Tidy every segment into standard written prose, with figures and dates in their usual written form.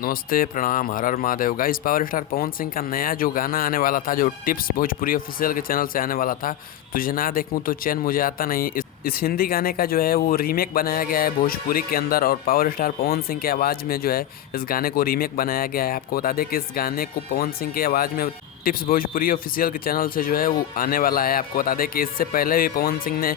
नमस्ते, प्रणाम, हर हर Mahadev. Guys, power star Pawan Singh का नया जो गाना आने वाला था, जो टिप्स भोजपुरी ऑफिशियल के चैनल से आने वाला था, तुझे ना देखूं तो चैन मुझे आता नहीं। इस हिंदी गाने का जो है वो रीमेक बनाया गया है भोजपुरी के अंदर, और पावर स्टार पवन सिंह की आवाज़ में जो है इस गाने को रीमेक बनाया गया है। आपको बता दें कि इस गाने को पवन सिंह की आवाज़ में टिप्स भोजपुरी ऑफिशियल के चैनल से जो है वो आने वाला है। आपको बता दें कि इससे पहले भी पवन सिंह ने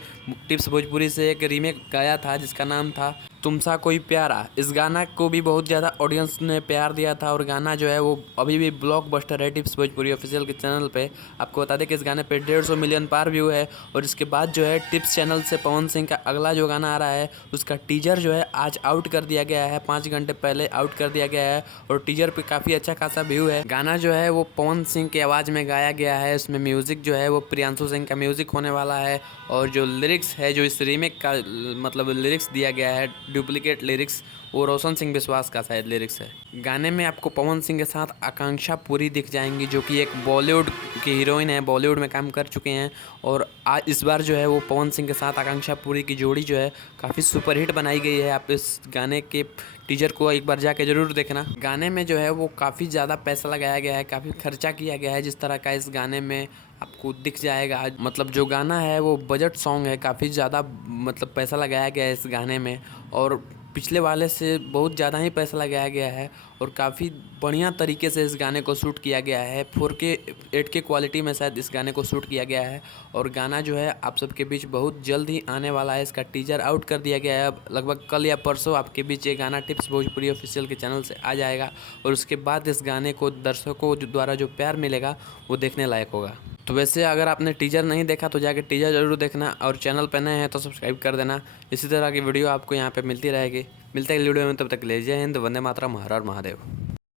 टिप्स भोजपुरी से एक रीमेक गाया था जिसका नाम था तुमसा कोई प्यारा। इस गाना को भी बहुत ज़्यादा ऑडियंस ने प्यार दिया था, और गाना जो है वो अभी भी ब्लॉकबस्टर है टिप्स भोजपुरी ऑफिशियल के चैनल पे। आपको बता दें कि इस गाने पे 150 मिलियन पार व्यू है। और इसके बाद जो है टिप्स चैनल से पवन सिंह का अगला जो गाना आ रहा है उसका टीजर जो है आज आउट कर दिया गया है, 5 घंटे पहले आउट कर दिया गया है। और टीजर पे काफ़ी अच्छा खासा व्यू है। गाना जो है वो पवन सिंह की आवाज़ में गाया गया है। उसमें म्यूज़िक जो है वो प्रियांशु सिंह का म्यूज़िक होने वाला है। और जो लिरिक्स है, जो इस रीमेक का मतलब लिरिक्स दिया गया है, डुप्लीकेट लिरिक्स, वो रोशन सिंह विश्वास का शायद लिरिक्स है। गाने में आपको पवन सिंह के साथ आकांक्षा पुरी दिख जाएंगी, जो कि एक बॉलीवुड की हीरोइन है, बॉलीवुड में काम कर चुके हैं। और आज इस बार जो है वो पवन सिंह के साथ आकांक्षा पुरी की जोड़ी जो है काफ़ी सुपरहिट बनाई गई है। आप इस गाने के टीजर को एक बार जाके ज़रूर देखना। गाने में जो है वो काफ़ी ज़्यादा पैसा लगाया गया है, काफ़ी खर्चा किया गया है। जिस तरह का इस गाने में आपको दिख जाएगा, मतलब जो गाना है वो बजट सॉन्ग है, काफ़ी ज़्यादा मतलब पैसा लगाया गया है इस गाने में। और पिछले वाले से बहुत ज़्यादा ही पैसा लगाया गया है, और काफ़ी बढ़िया तरीके से इस गाने को शूट किया गया है। 4K 8K क्वालिटी में शायद इस गाने को शूट किया गया है। और गाना जो है आप सबके बीच बहुत जल्द ही आने वाला है। इसका टीजर आउट कर दिया गया है, अब लगभग कल या परसों आपके बीच ये गाना टिप्स भोजपुरी ऑफिशियल के चैनल से आ जाएगा। और उसके बाद इस गाने को दर्शकों द्वारा जो प्यार मिलेगा वो देखने लायक होगा। तो वैसे अगर आपने टीजर नहीं देखा तो जाके टीजर ज़रूर देखना, और चैनल पर नए हैं तो सब्सक्राइब कर देना। इसी तरह की वीडियो आपको यहाँ पे मिलती रहेगी। मिलते हैं वीडियो में, तब तक ले जय हिंद, वंदे मातरम, हर हर महादेव।